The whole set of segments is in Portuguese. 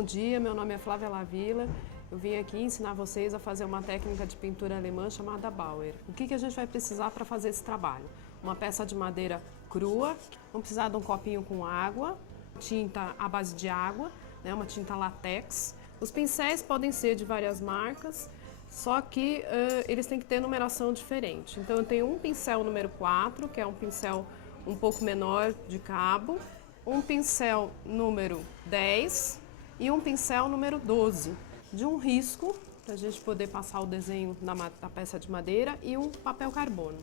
Bom dia, meu nome é Flávia Lavila. Eu vim aqui ensinar vocês a fazer uma técnica de pintura alemã chamada Bauer. O que a gente vai precisar para fazer esse trabalho? Uma peça de madeira crua, vamos precisar de um copinho com água, tinta à base de água, né, uma tinta látex. Os pincéis podem ser de várias marcas, só que eles têm que ter numeração diferente. Então eu tenho um pincel número 4, que é um pincel um pouco menor de cabo, um pincel número 10 e um pincel número 12, de um risco, para a gente poder passar o desenho da peça de madeira, e um papel carbono.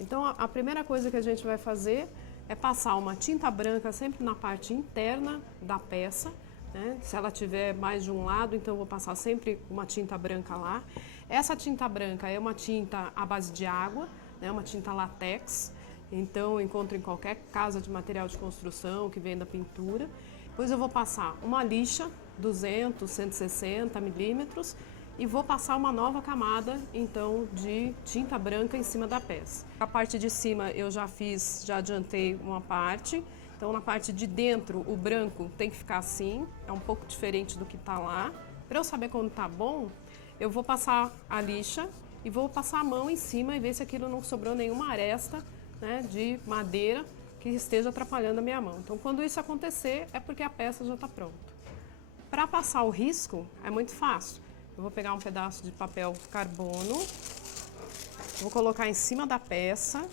Então a primeira coisa que a gente vai fazer é passar uma tinta branca sempre na parte interna da peça, né? Se ela tiver mais de um lado, então eu vou passar sempre uma tinta branca lá. Essa tinta branca é uma tinta à base de água, né? Uma tinta látex, então eu encontro em qualquer casa de material de construção que venda pintura. Depois eu vou passar uma lixa, 200, 160 milímetros, e vou passar uma nova camada, então, de tinta branca em cima da peça. A parte de cima eu já adiantei uma parte. Então, na parte de dentro, o branco tem que ficar assim, é um pouco diferente do que está lá. Para eu saber quando está bom, eu vou passar a lixa e vou passar a mão em cima e ver se aquilo não sobrou nenhuma aresta, né, de madeira que esteja atrapalhando a minha mão. Então, quando isso acontecer, é porque a peça já está pronta. Para passar o risco, é muito fácil. Eu vou pegar um pedaço de papel carbono, vou colocar em cima da peça,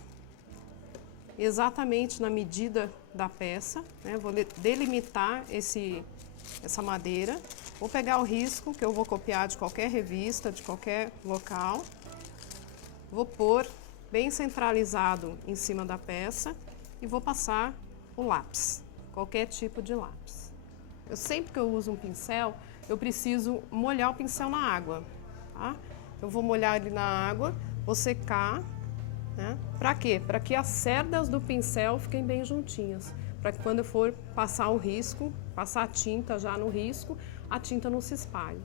exatamente na medida da peça, né? Vou delimitar essa madeira. Vou pegar o risco, que eu vou copiar de qualquer revista, de qualquer local. Vou pôr bem centralizado em cima da peça e vou passar o lápis, qualquer tipo de lápis. Sempre que eu uso um pincel, eu preciso molhar o pincel na água, tá? Eu vou molhar ele na água, vou secar, né? Para quê? Para que as cerdas do pincel fiquem bem juntinhas, para que quando eu for passar o risco, passar a tinta já no risco, a tinta não se espalhe.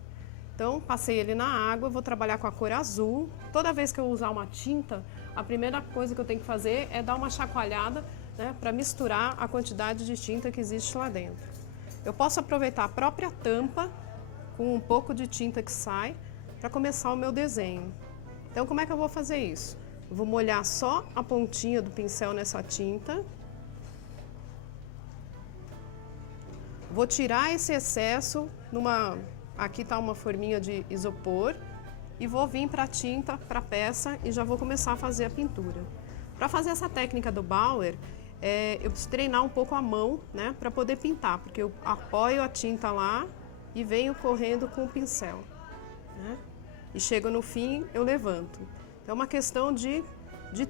Então, passei ele na água, vou trabalhar com a cor azul. Toda vez que eu usar uma tinta, a primeira coisa que eu tenho que fazer é dar uma chacoalhada, né, para misturar a quantidade de tinta que existe lá dentro. Eu posso aproveitar a própria tampa com um pouco de tinta que sai para começar o meu desenho. Então, como é que eu vou fazer isso? Eu vou molhar só a pontinha do pincel nessa tinta. Vou tirar esse excesso aqui está uma forminha de isopor e vou vir para a tinta, para a peça, e já vou começar a fazer a pintura. Para fazer essa técnica do Bauer, eu preciso treinar um pouco a mão, né, para poder pintar, porque eu apoio a tinta lá e venho correndo com o pincel, né, e chego no fim, eu levanto. Então é uma questão de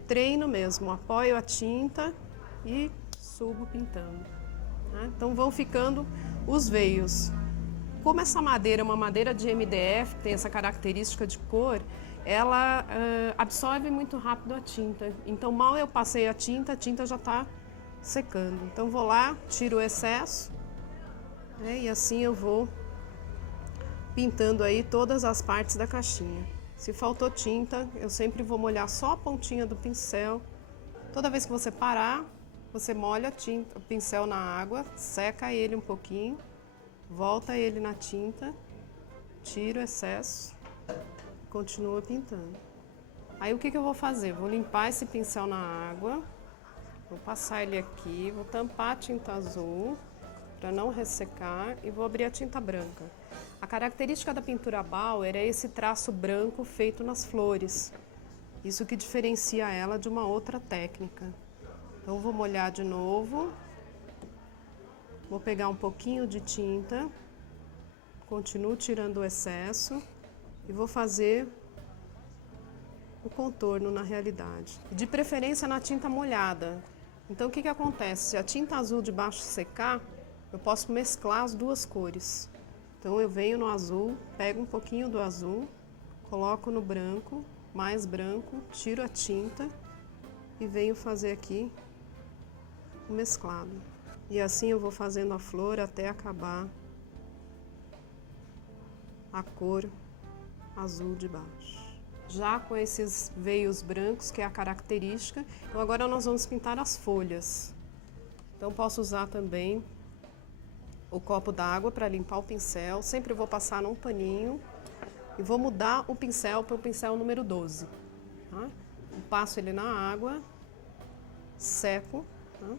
treino mesmo, apoio a tinta e subo pintando, né? Então vão ficando os veios. Como essa madeira é uma madeira de MDF, que tem essa característica de cor, ela absorve muito rápido a tinta. Então, mal eu passei a tinta já está secando. Então, vou lá, tiro o excesso, né, e assim eu vou pintando aí todas as partes da caixinha. Se faltou tinta, eu sempre vou molhar só a pontinha do pincel. Toda vez que você parar, você molha o pincel na água, seca ele um pouquinho, volta ele na tinta, tira o excesso, continua pintando. Aí o que eu vou fazer? Vou limpar esse pincel na água, vou passar ele aqui, vou tampar a tinta azul para não ressecar e vou abrir a tinta branca. A característica da pintura Bauer é esse traço branco feito nas flores. Isso que diferencia ela de uma outra técnica. Então vou molhar de novo. Vou pegar um pouquinho de tinta, continuo tirando o excesso e vou fazer o contorno na realidade. De preferência na tinta molhada. Então o que acontece? Se a tinta azul de baixo secar, eu posso mesclar as duas cores. Então eu venho no azul, pego um pouquinho do azul, coloco no branco, mais branco, tiro a tinta e venho fazer aqui o mesclado. E assim eu vou fazendo a flor até acabar a cor azul de baixo. Já com esses veios brancos, que é a característica, então agora nós vamos pintar as folhas. Então posso usar também o copo d'água para limpar o pincel. Sempre vou passar num paninho e vou mudar o pincel para o pincel número 12. Tá? Passo ele na água, seco. Tá?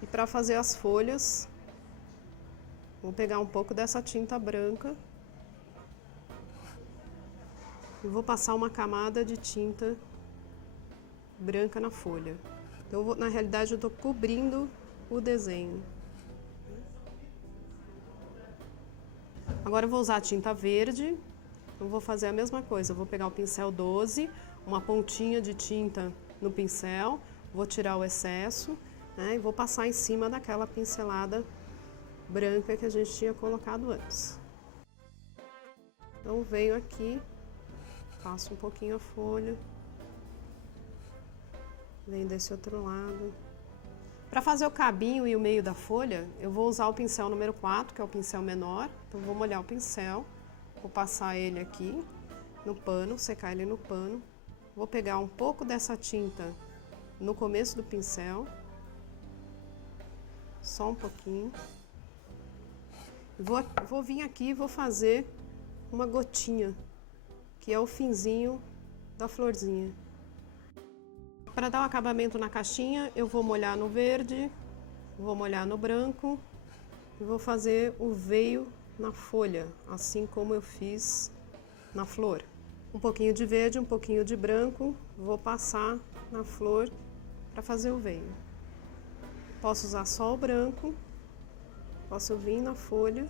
E para fazer as folhas, vou pegar um pouco dessa tinta branca e vou passar uma camada de tinta branca na folha. Então, na realidade, eu estou cobrindo o desenho. Agora eu vou usar a tinta verde. Eu vou fazer a mesma coisa. Eu vou pegar o pincel 12, uma pontinha de tinta no pincel, vou tirar o excesso, né, e vou passar em cima daquela pincelada branca que a gente tinha colocado antes. Então venho aqui, passo um pouquinho a folha, venho desse outro lado. Para fazer o cabinho e o meio da folha, eu vou usar o pincel número 4, que é o pincel menor. Então vou molhar o pincel, vou passar ele aqui no pano, secar ele no pano. Vou pegar um pouco dessa tinta no começo do pincel, só um pouquinho. Vou vir aqui e vou fazer uma gotinha, que é o finzinho da florzinha. Para dar o acabamento na caixinha, eu vou molhar no verde, vou molhar no branco e vou fazer o veio na folha, assim como eu fiz na flor. Um pouquinho de verde, um pouquinho de branco, vou passar na flor para fazer o veio. Posso usar só o branco, posso vir na folha.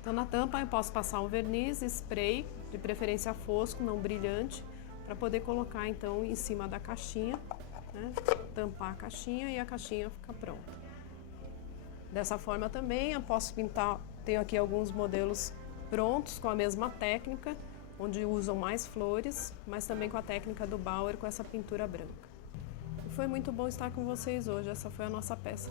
Então na tampa eu posso passar um verniz, spray, de preferência fosco, não brilhante, para poder colocar então em cima da caixinha, né? Tampar a caixinha e a caixinha fica pronta. Dessa forma também eu posso pintar, tenho aqui alguns modelos prontos com a mesma técnica, onde usam mais flores, mas também com a técnica do Bauer com essa pintura branca. Foi muito bom estar com vocês hoje, essa foi a nossa peça.